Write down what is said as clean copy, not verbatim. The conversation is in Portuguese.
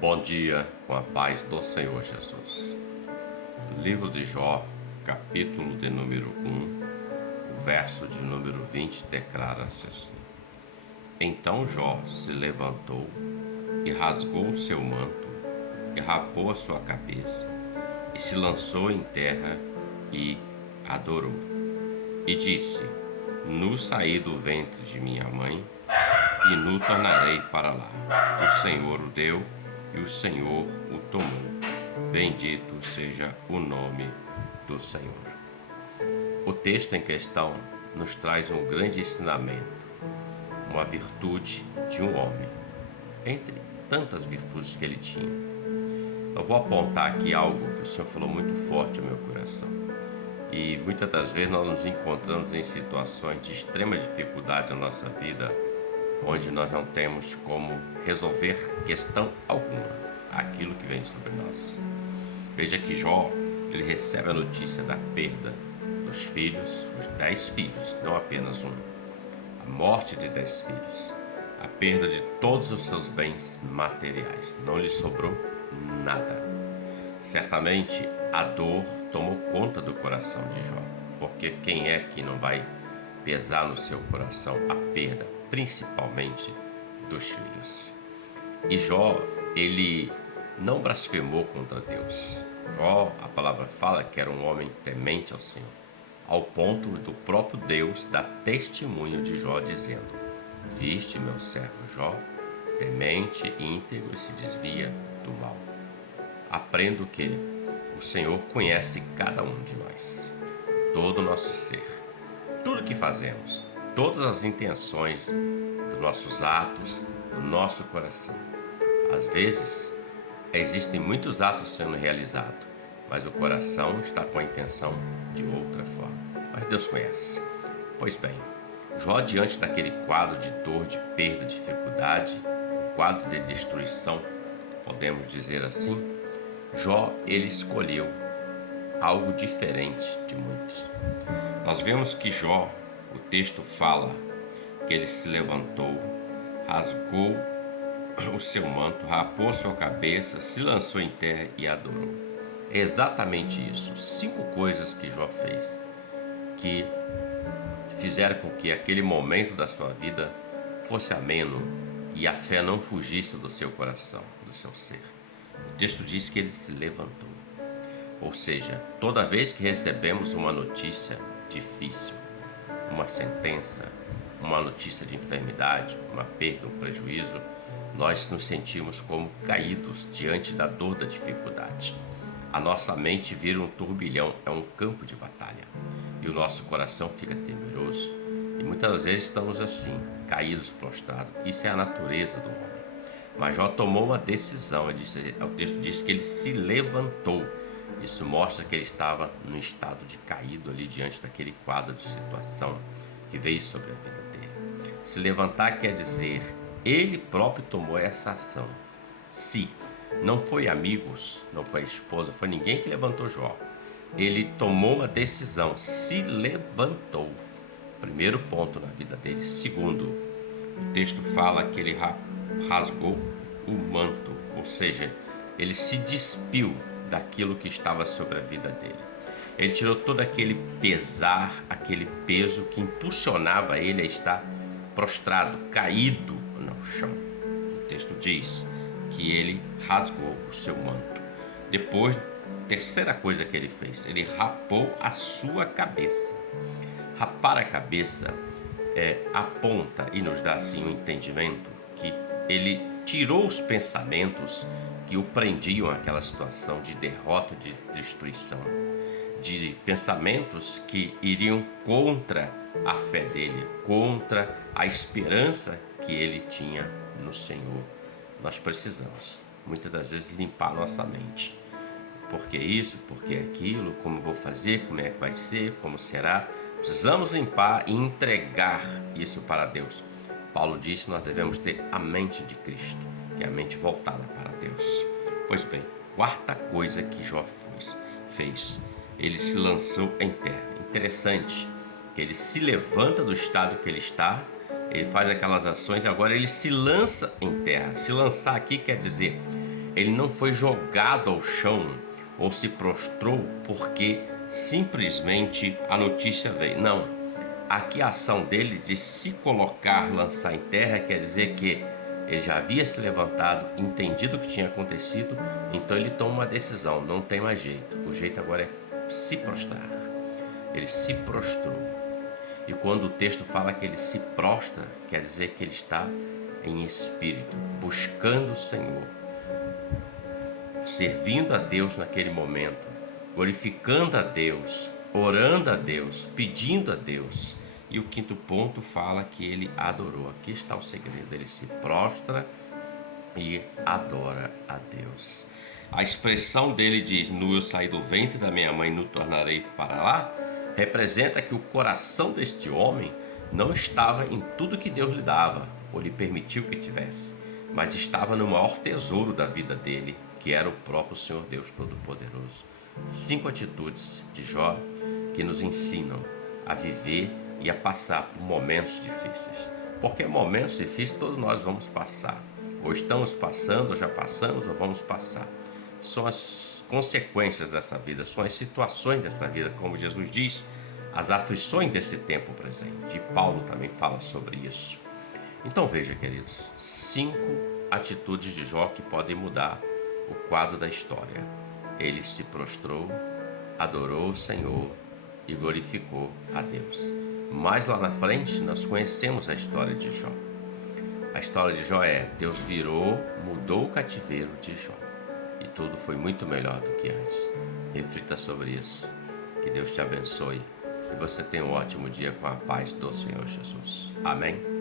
Bom dia, com a paz do Senhor Jesus. Livro de Jó, capítulo de número 1, verso de número 20, declara-se assim: Então Jó se levantou e rasgou o seu manto, e rapou a sua cabeça, e se lançou em terra e adorou. E disse: Nu saí do ventre de minha mãe, e nu tornarei para lá. O Senhor o deu, e o Senhor o tomou. Bendito seja o nome do Senhor. O texto em questão nos traz um grande ensinamento, uma virtude de um homem, entre tantas virtudes que ele tinha. Eu vou apontar aqui algo que o Senhor falou muito forte ao meu coração. E muitas das vezes nós nos encontramos em situações de extrema dificuldade na nossa vida, onde nós não temos como resolver questão alguma, aquilo que vem sobre nós. Veja que Jó, ele recebe a notícia da perda dos filhos, os 10 filhos, não apenas um, a morte de 10 filhos, a perda de todos os seus bens materiais, não lhe sobrou nada. Certamente a dor tomou conta do coração de Jó, porque quem é que não vai pesar no seu coração a perda, principalmente dos filhos? E Jó, ele não blasfemou contra Deus. Jó, a palavra fala que era um homem temente ao Senhor, ao ponto do próprio Deus dar testemunho de Jó, dizendo: Viste meu servo Jó, temente, íntegro e se desvia do mal. Aprendo que o Senhor conhece cada um de nós, todo o nosso ser, tudo que fazemos, todas as intenções dos nossos atos, do nosso coração. Às vezes, existem muitos atos sendo realizados, mas o coração está com a intenção de outra forma. Mas Deus conhece. Pois bem, Jó, diante daquele quadro de dor, de perda, de dificuldade, quadro de destruição, podemos dizer assim, Jó, ele escolheu algo diferente de muitos. Nós vemos que Jó, o texto fala que ele se levantou, rasgou o seu manto, rapou a sua cabeça, se lançou em terra e adorou. É exatamente isso. 5 coisas que Jó fez, que fizeram com que aquele momento da sua vida fosse ameno e a fé não fugisse do seu coração, do seu ser. O texto diz que ele se levantou. Ou seja, toda vez que recebemos uma notícia difícil, uma sentença, uma notícia de enfermidade, uma perda, um prejuízo, nós nos sentimos como caídos diante da dor da dificuldade. A nossa mente vira um turbilhão, é um campo de batalha. E o nosso coração fica temeroso. E muitas vezes estamos assim, caídos, prostrados. Isso é a natureza do homem. Mas Jó tomou uma decisão. O texto diz que ele se levantou. Isso mostra que ele estava no estado de caído ali diante daquele quadro de situação que veio sobre a vida dele. Se levantar quer dizer, ele próprio tomou essa ação. Se não foi amigos, não foi a esposa, foi ninguém que levantou Jó. Ele tomou uma decisão, se levantou. Primeiro ponto na vida dele. Segundo, o texto fala que ele rasgou o manto, ou seja, ele se despiu daquilo que estava sobre a vida dele. Ele tirou todo aquele pesar, aquele peso que impulsionava ele a estar prostrado, caído no chão. O texto diz que ele rasgou o seu manto. Depois, terceira coisa que ele fez, ele rapou a sua cabeça. Rapar a cabeça aponta e nos dá assim um entendimento que ele tirou os pensamentos que o prendiam àquela situação de derrota, de destruição, de pensamentos que iriam contra a fé dele, contra a esperança que ele tinha no Senhor. Nós precisamos, muitas das vezes, limpar nossa mente. Por que isso? Por que aquilo? Como vou fazer? Como é que vai ser? Como será? Precisamos limpar e entregar isso para Deus. Paulo disse que nós devemos ter a mente de Cristo, que é a mente voltada para Deus. Pois bem, quarta coisa que Jó fez, ele se lançou em terra. Interessante que ele se levanta do estado que ele está, ele faz aquelas ações e agora ele se lança em terra. Se lançar aqui quer dizer, Ele não foi jogado ao chão ou se prostrou porque simplesmente a notícia veio. Não. Aqui a ação dele de se colocar, lançar em terra, quer dizer que ele já havia se levantado, entendido o que tinha acontecido, então ele toma uma decisão, não tem mais jeito. O jeito agora é se prostrar. Ele se prostrou. E quando o texto fala que ele se prostra, quer dizer que ele está em espírito, buscando o Senhor, servindo a Deus naquele momento, glorificando a Deus, orando a Deus, pedindo a Deus. E o quinto ponto fala que ele adorou. Aqui está o segredo, ele se prostra e adora a Deus. A expressão dele diz: "Nu eu saí do ventre da minha mãe, nu tornarei para lá", representa que o coração deste homem não estava em tudo que Deus lhe dava, ou lhe permitiu que tivesse, mas estava no maior tesouro da vida dele, que era o próprio Senhor Deus Todo-Poderoso. 5 atitudes de Jó que nos ensinam a viver e a passar por momentos difíceis. Porque momentos difíceis todos nós vamos passar. Ou estamos passando, ou já passamos, ou vamos passar. São as consequências dessa vida, são as situações dessa vida, como Jesus diz, as aflições desse tempo presente. E Paulo também fala sobre isso. Então veja, queridos, 5 atitudes de Jó que podem mudar o quadro da história. Ele se prostrou, adorou o Senhor e glorificou a Deus. Mais lá na frente nós conhecemos a história de Jó. A história de Jó é: Deus virou, mudou o cativeiro de Jó e tudo foi muito melhor do que antes. Reflita sobre isso. Que Deus te abençoe e você tenha um ótimo dia com a paz do Senhor Jesus. Amém?